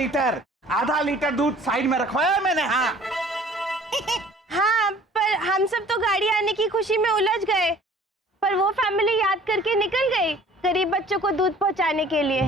लीटर दूध साइड में रखवाया मैंने। हाँ हाँ, पर हम सब तो गाड़ी आने की खुशी में उलझ गए, पर वो फैमिली याद करके निकल गई गरीब बच्चों को दूध पहुंचाने के लिए।